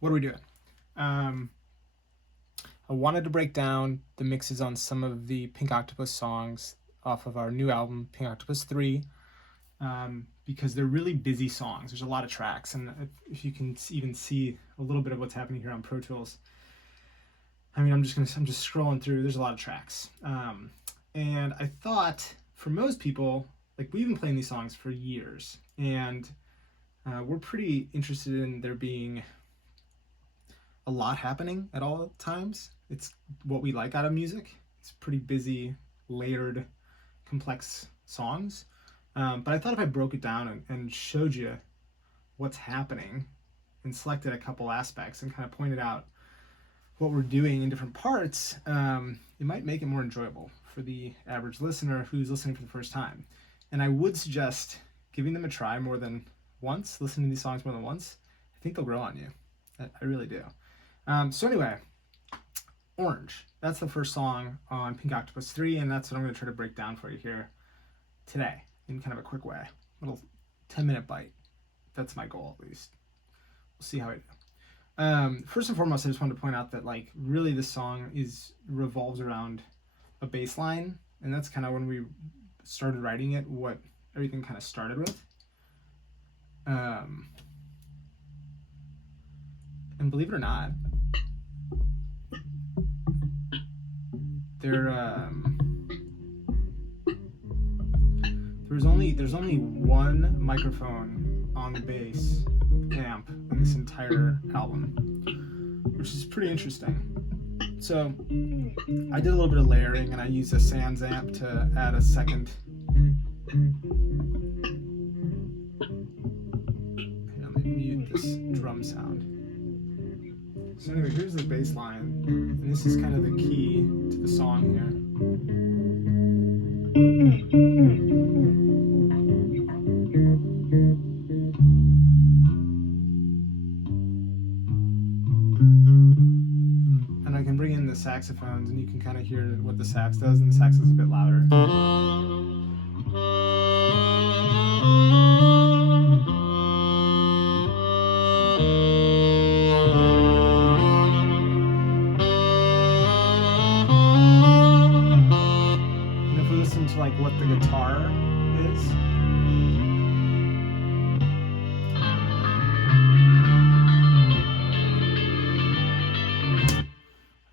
what are we doing? I wanted to break down the mixes on some of the Pink Octopus songs off of our new album, Pink Octopus III, because they're really busy songs. There's a lot of tracks, and if you can even see a little bit of what's happening here on Pro Tools, I mean, I'm just scrolling through. There's a lot of tracks, and I thought for most people, like we've been playing these songs for years, and we're pretty interested in there being a lot happening at all times. It's what we like out of music. It's pretty busy, layered, complex songs. But I thought if I broke it down and showed you what's happening and selected a couple aspects and kind of pointed out what we're doing in different parts, it might make it more enjoyable for the average listener who's listening for the first time. And I would suggest giving them a try more than once, listening to these songs more than once. I think they'll grow on you. I really do. So anyway, Orange. That's the first song on Pink Octopus 3, and that's what I'm going to try to break down for you here today in kind of a quick way. A little 10-minute bite. That's my goal, at least. We'll see how I do. First and foremost, I just wanted to point out that, like, really this song revolves around a bass line, and that's kind of when we started writing it, what everything kind of started with. And believe it or not, there's only one microphone on the bass amp in this entire album, which is pretty interesting. So I did a little bit of layering, and I used a Sans amp to add a second. Here, let me mute this drum sound. So anyway, here's the bass line, and this is kind of the key to the song here. And I can bring in the saxophones, and you can kind of hear what the sax does, and the sax is a bit louder. To like what the guitar is.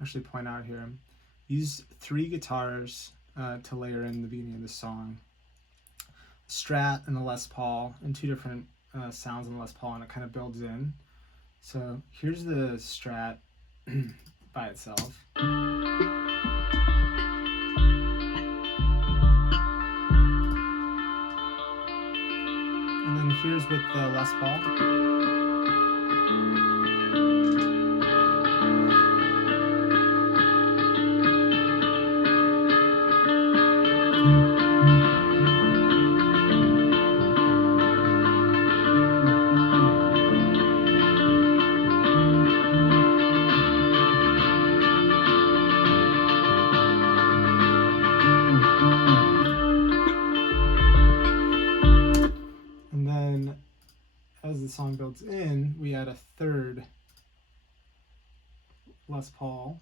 Actually point out here, use 3 guitars to layer in the beginning of the song. A Strat and a Les Paul, and 2 different sounds on the Les Paul, and it kind of builds in. So here's the Strat by itself. And then here's with the Les Paul. As the song builds in, we add a third Les Paul.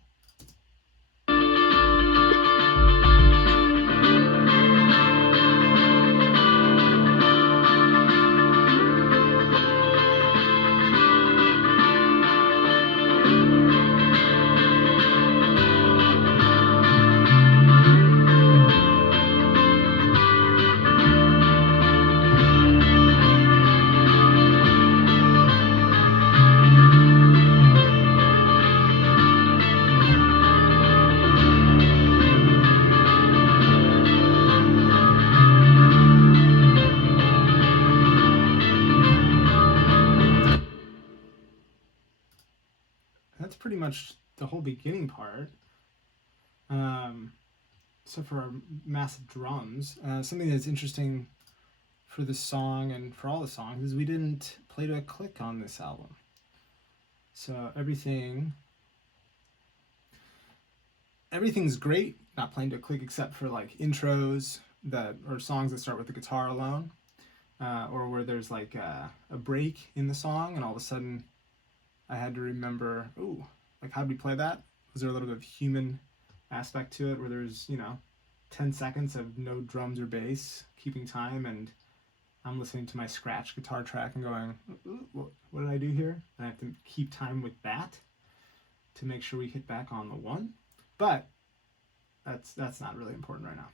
That's pretty much the whole beginning part. So for our massive drums, something that's interesting for this song and for all the songs is we didn't play to a click on this album. So everything's great, not playing to a click, except for like intros or songs that start with the guitar alone, or where there's like a break in the song, and all of a sudden I had to remember, ooh, like how did we play that? Was there a little bit of human aspect to it where there's, 10 seconds of no drums or bass keeping time, and I'm listening to my scratch guitar track and going, what did I do here? And I have to keep time with that to make sure we hit back on the one. But that's not really important right now.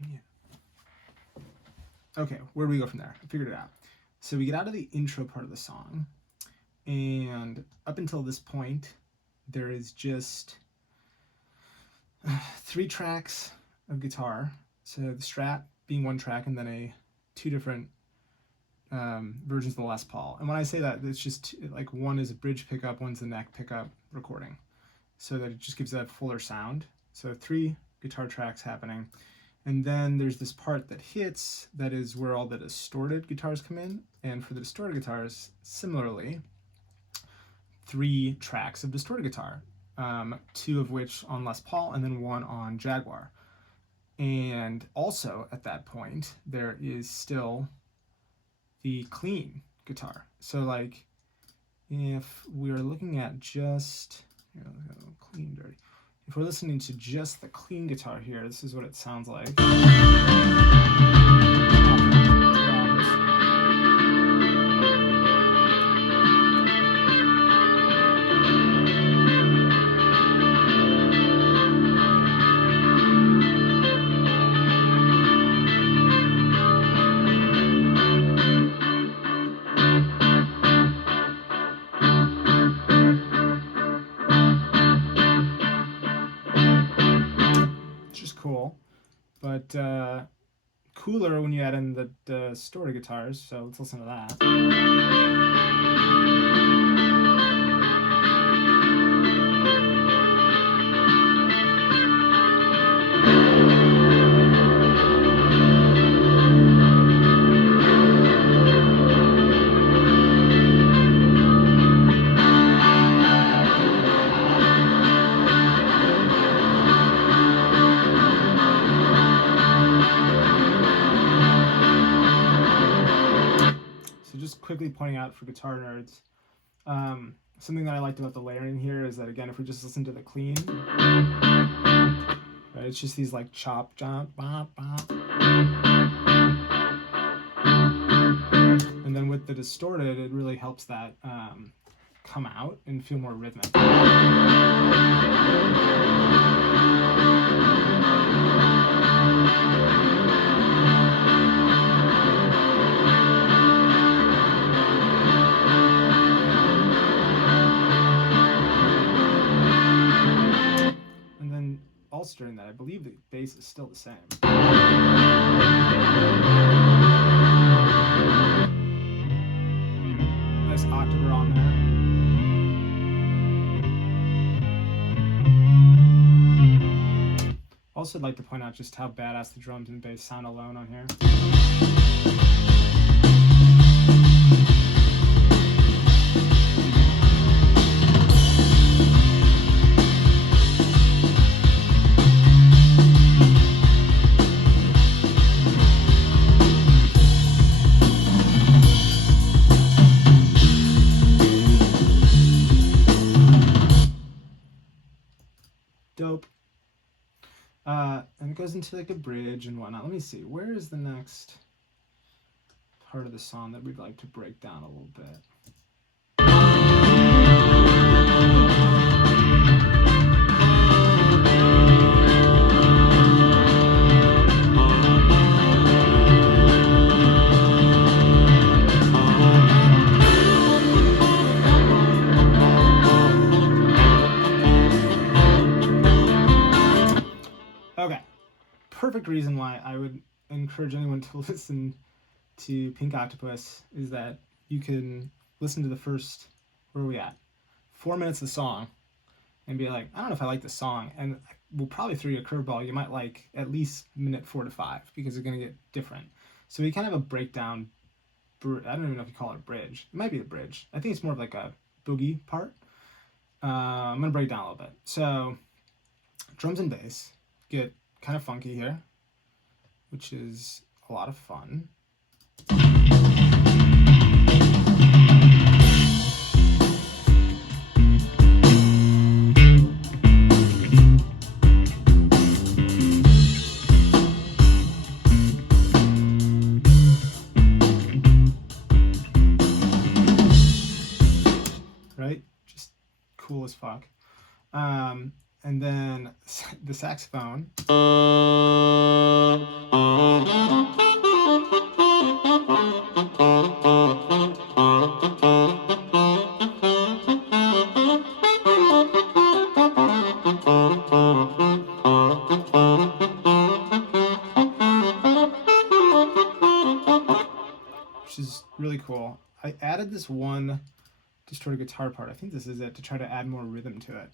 Yeah. Okay, where do we go from there? I figured it out. So we get out of the intro part of the song, and up until this point, there is just 3 tracks of guitar. So the Strat being one track, and then two different versions of the Les Paul. And when I say that, it's just like one is a bridge pickup, one's the neck pickup recording, so that it just gives that fuller sound. So 3 guitar tracks happening. And then there's this part that hits, that is where all the distorted guitars come in. And for the distorted guitars, similarly, 3 tracks of distorted guitar, 2 of which on Les Paul and then 1 on Jaguar. And also at that point, there is still the clean guitar. So like, if we're looking at just, clean, dirty. If we're listening to just the clean guitar here, this is what it sounds like. Cool, but cooler when you add in the distorted guitars, so let's listen to that. Quickly pointing out for guitar nerds, something that I liked about the layering here is that, again, if we just listen to the clean, right, it's just these like chop, jump, bop, bop. And then with the distorted, it really helps that come out and feel more rhythmic. Also during that, I believe the bass is still the same. Nice octave on there. Also, I'd like to point out just how badass the drums and bass sound alone on here. Dope. And it goes into like a bridge and whatnot. Let me see, where is the next part of the song that we'd like to break down a little bit? Okay, perfect reason why I would encourage anyone to listen to Pink Octopus is that you can listen to the first, where are we at? 4 minutes of the song and be like, I don't know if I like this song, and we'll probably throw you a curveball. You might like at least minute 4 to 5 because it's going to get different. So we kind of have a breakdown. I don't even know if you call it a bridge. It might be a bridge. I think it's more of like a boogie part. I'm going to break it down a little bit. So drums and bass get kind of funky here, which is a lot of fun. cool as fuck. And then the saxophone. Which is really cool. I added this one distorted guitar part. I think this is it, to try to add more rhythm to it.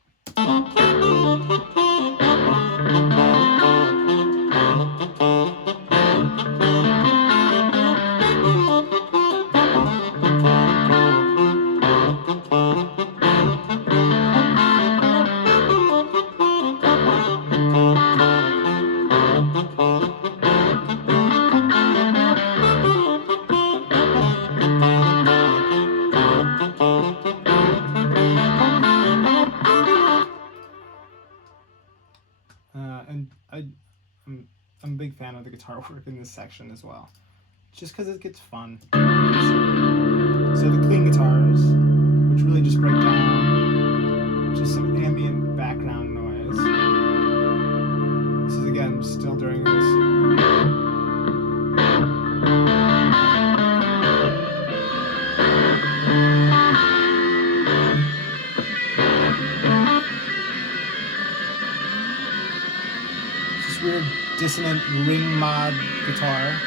And I'm a big fan of the guitar work in this section as well, just because it gets fun. So the clean guitars, which really just break down, just some ambient background noise. This is again still during this. Weird dissonant ring mod guitar.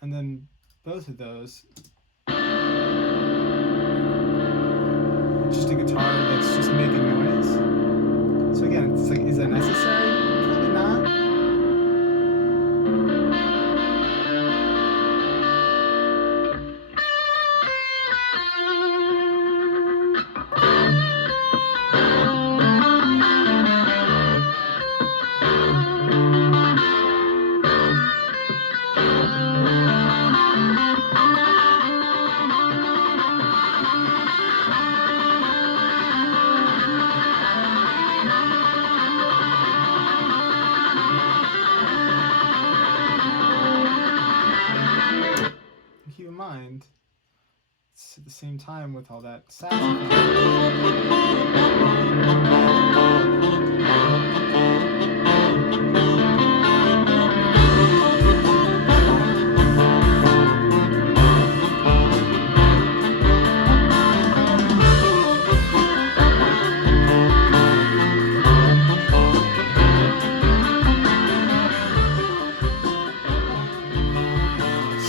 And then both of those, just a guitar that's just making noise. So again, it's like, is that necessary? Probably not. Keep in mind, it's at the same time with all that saxophone.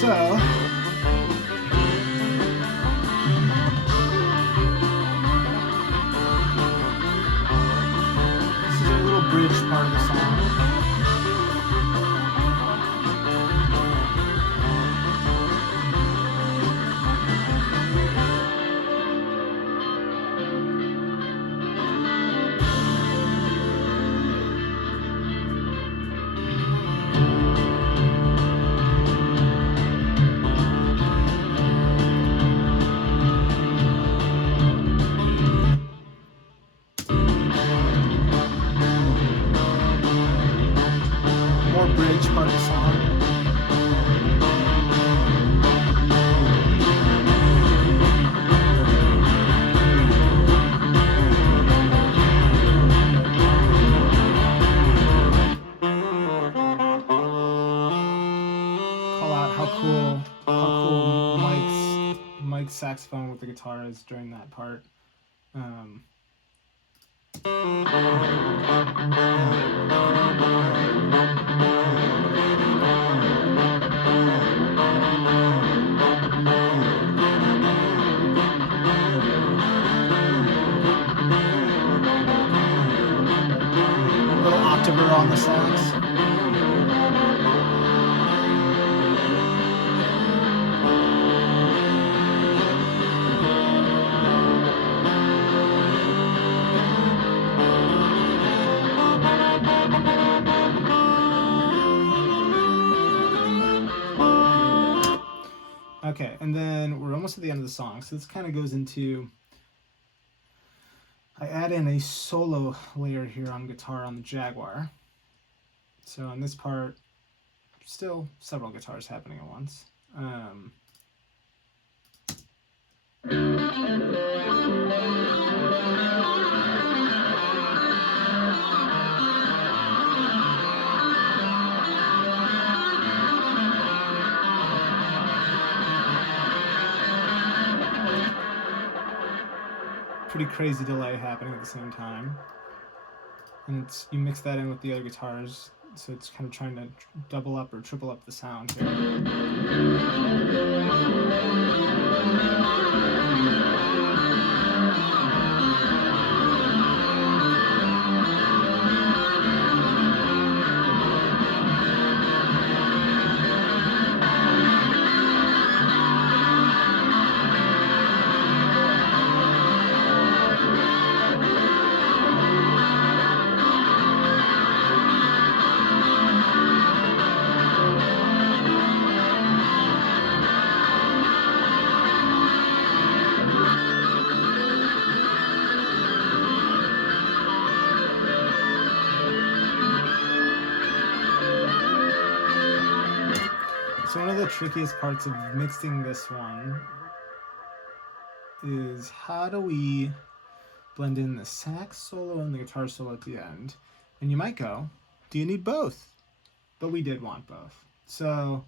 So, this is a little bridge part of the song. Bridge part of the song. Call out how cool Mike's saxophone with the guitar is during that part. Little octaver on the sax. Okay, and then we're almost at the end of the song, so this kind of goes into, I add in a solo layer here on guitar on the Jaguar. So on this part, still several guitars happening at once. Pretty crazy delay happening at the same time. And you mix that in with the other guitars, so it's kind of trying to double up or triple up the sound here. So one of the trickiest parts of mixing this one is how do we blend in the sax solo and the guitar solo at the end? And you might go, do you need both? But we did want both. So,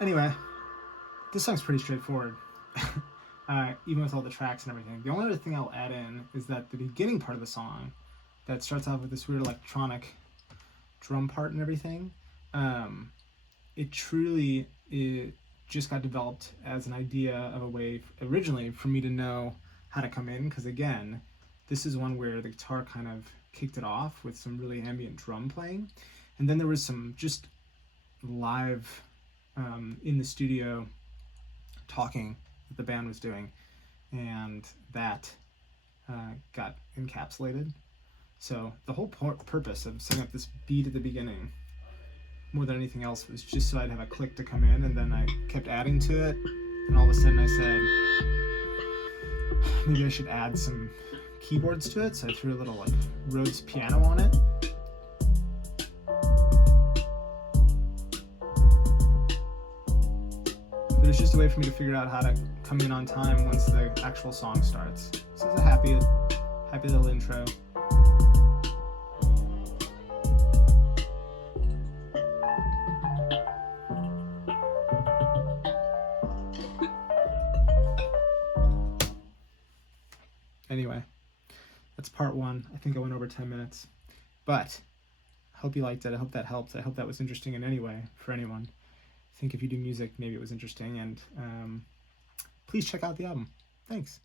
anyway, this song's pretty straightforward, even with all the tracks and everything. The only other thing I'll add in is that the beginning part of the song that starts off with this weird electronic drum part and everything, it just got developed as an idea of a way originally for me to know how to come in, because again, this is one where the guitar kind of kicked it off with some really ambient drum playing, and then there was some just live in the studio talking that the band was doing, and that got encapsulated. So the whole purpose of setting up this beat at the beginning, more than anything else, was just so I'd have a click to come in, and then I kept adding to it, and all of a sudden I said, maybe I should add some keyboards to it, so I threw a little like Rhodes piano on it. But it's just a way for me to figure out how to come in on time once the actual song starts. So it's a happy little intro. Anyway, that's part one. I think I went over 10 minutes, but I hope you liked it. I hope that helped. I hope that was interesting in any way for anyone. I think if you do music, maybe it was interesting, and please check out the album. Thanks.